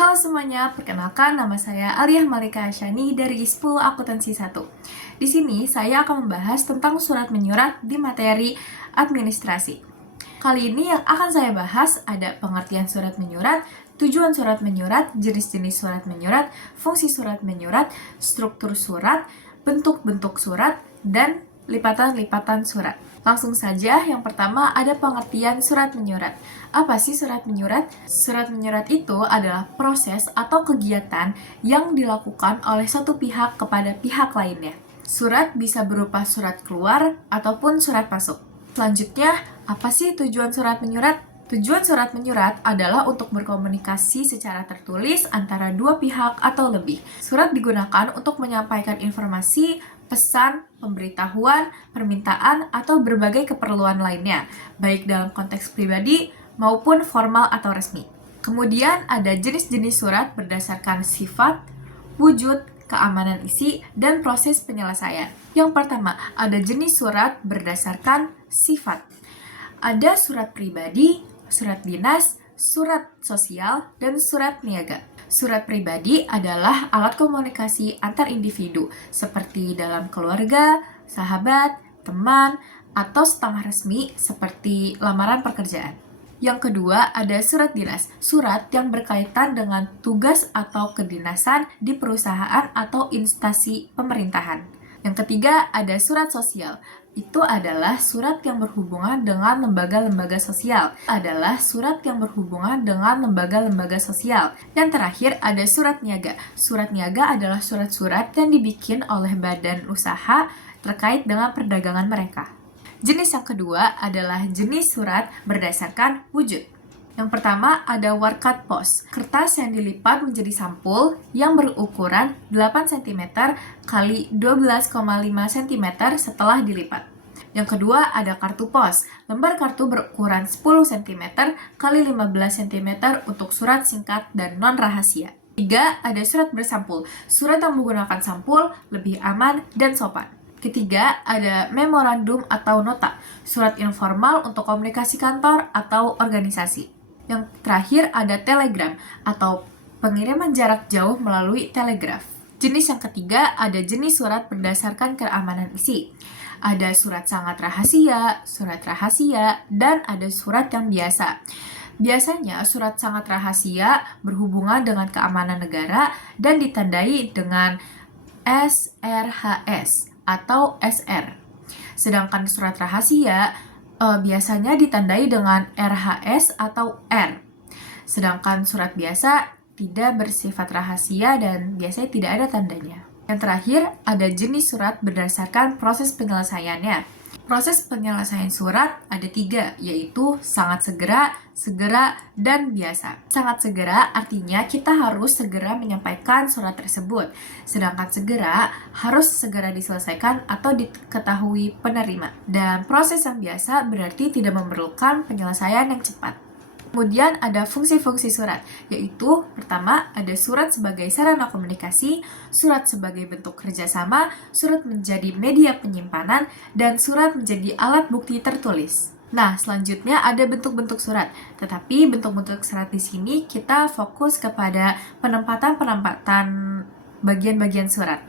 Halo semuanya, perkenalkan nama saya Aliyah Malika Asyani dari ISPU Akuntansi 1. Di sini saya akan membahas tentang surat menyurat di materi administrasi. Kali ini yang akan saya bahas ada pengertian surat menyurat, tujuan surat menyurat, jenis-jenis surat menyurat, fungsi surat menyurat, struktur surat, bentuk-bentuk surat, dan lipatan-lipatan surat. Langsung saja, yang pertama ada pengertian surat menyurat. Apa sih surat menyurat? Surat menyurat itu adalah proses atau kegiatan yang dilakukan oleh satu pihak kepada pihak lainnya. Surat bisa berupa surat keluar ataupun surat masuk. Selanjutnya, apa sih tujuan surat menyurat? Tujuan surat menyurat adalah untuk berkomunikasi secara tertulis antara dua pihak atau lebih. Surat digunakan untuk menyampaikan informasi, pesan, pemberitahuan, permintaan, atau berbagai keperluan lainnya, baik dalam konteks pribadi maupun formal atau resmi. Kemudian ada jenis-jenis surat berdasarkan sifat, wujud, keamanan isi, dan proses penyelesaian. Yang pertama, ada jenis surat berdasarkan sifat. Ada surat pribadi, surat dinas, surat sosial, dan surat niaga. Surat pribadi adalah alat komunikasi antar individu, seperti dalam keluarga, sahabat, teman, atau setengah resmi seperti lamaran pekerjaan. Yang kedua, ada surat dinas, surat yang berkaitan dengan tugas atau kedinasan di perusahaan atau instansi pemerintahan. Yang ketiga, ada surat sosial. Itu adalah surat yang berhubungan dengan lembaga-lembaga sosial. Yang terakhir, ada surat niaga. Surat niaga adalah surat-surat yang dibikin oleh badan usaha terkait dengan perdagangan mereka. Jenis yang kedua adalah jenis surat berdasarkan wujud. Yang pertama ada Warkat Pos, kertas yang dilipat menjadi sampul yang berukuran 8 cm x 12,5 cm setelah dilipat. Yang kedua ada kartu pos, lembar kartu berukuran 10 cm x 15 cm untuk surat singkat dan non-rahasia. Ketiga, ada surat bersampul, surat yang menggunakan sampul lebih aman dan sopan. Ketiga, ada memorandum atau nota, surat informal untuk komunikasi kantor atau organisasi. Yang terakhir ada telegram atau pengiriman jarak jauh melalui telegraf. Jenis yang ketiga ada jenis surat berdasarkan keamanan isi. Ada surat sangat rahasia, dan ada surat yang biasa. Biasanya surat sangat rahasia berhubungan dengan keamanan negara dan ditandai dengan SRHS atau SR. Sedangkan surat rahasia biasanya ditandai dengan RHS atau R. Sedangkan surat biasa tidak bersifat rahasia dan biasanya tidak ada tandanya. Yang terakhir, ada jenis surat berdasarkan proses penyelesaiannya. Proses penyelesaian surat ada 3, yaitu sangat segera, dan biasa. Sangat segera artinya kita harus segera menyampaikan surat tersebut. Sedangkan segera harus segera diselesaikan atau diketahui penerima. Dan proses yang biasa berarti tidak memerlukan penyelesaian yang cepat. Kemudian ada fungsi-fungsi surat, yaitu pertama ada surat sebagai sarana komunikasi, surat sebagai bentuk kerjasama, surat menjadi media penyimpanan, dan surat menjadi alat bukti tertulis. Nah, selanjutnya ada bentuk-bentuk surat. Tetapi bentuk-bentuk surat di sini kita fokus kepada penempatan bagian-bagian surat.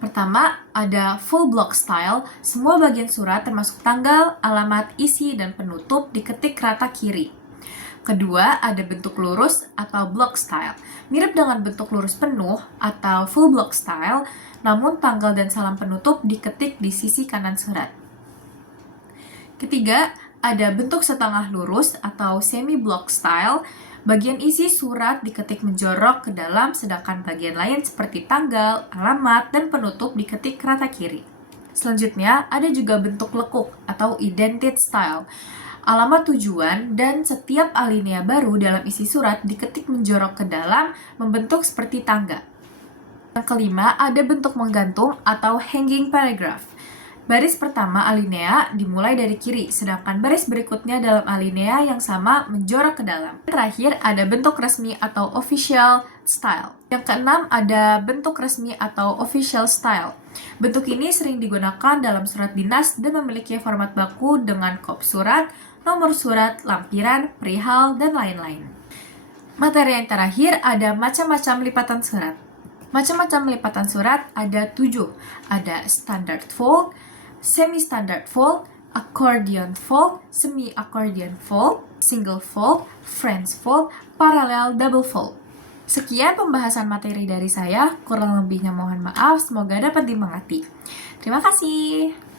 Pertama, ada full block style. Semua bagian surat termasuk tanggal, alamat, isi, dan penutup diketik rata kiri. Kedua, ada bentuk lurus atau block style. Mirip dengan bentuk lurus penuh atau full block style, namun tanggal dan salam penutup diketik di sisi kanan surat. Ketiga, ada bentuk setengah lurus atau semi block style. Bagian isi surat diketik menjorok ke dalam, sedangkan bagian lain seperti tanggal, alamat, dan penutup diketik rata kiri. Selanjutnya, ada juga bentuk lekuk atau indented style. Alamat tujuan dan setiap alinea baru dalam isi surat diketik menjorok ke dalam, membentuk seperti tangga. Yang kelima, ada bentuk menggantung atau hanging paragraph. Baris pertama alinea dimulai dari kiri, sedangkan baris berikutnya dalam alinea yang sama menjorok ke dalam. Terakhir, ada bentuk resmi atau official style. Yang keenam, ada bentuk resmi atau official style. Bentuk ini sering digunakan dalam surat dinas dan memiliki format baku dengan kop surat, nomor surat, lampiran, perihal, dan lain-lain. Materi yang terakhir ada macam-macam lipatan surat. Macam-macam lipatan surat ada 7. Ada standard fold, semi-standard fold, accordion fold, semi-accordion fold, single fold, French fold, parallel double fold. Sekian pembahasan materi dari saya, kurang lebihnya mohon maaf, semoga dapat dimengerti. Terima kasih.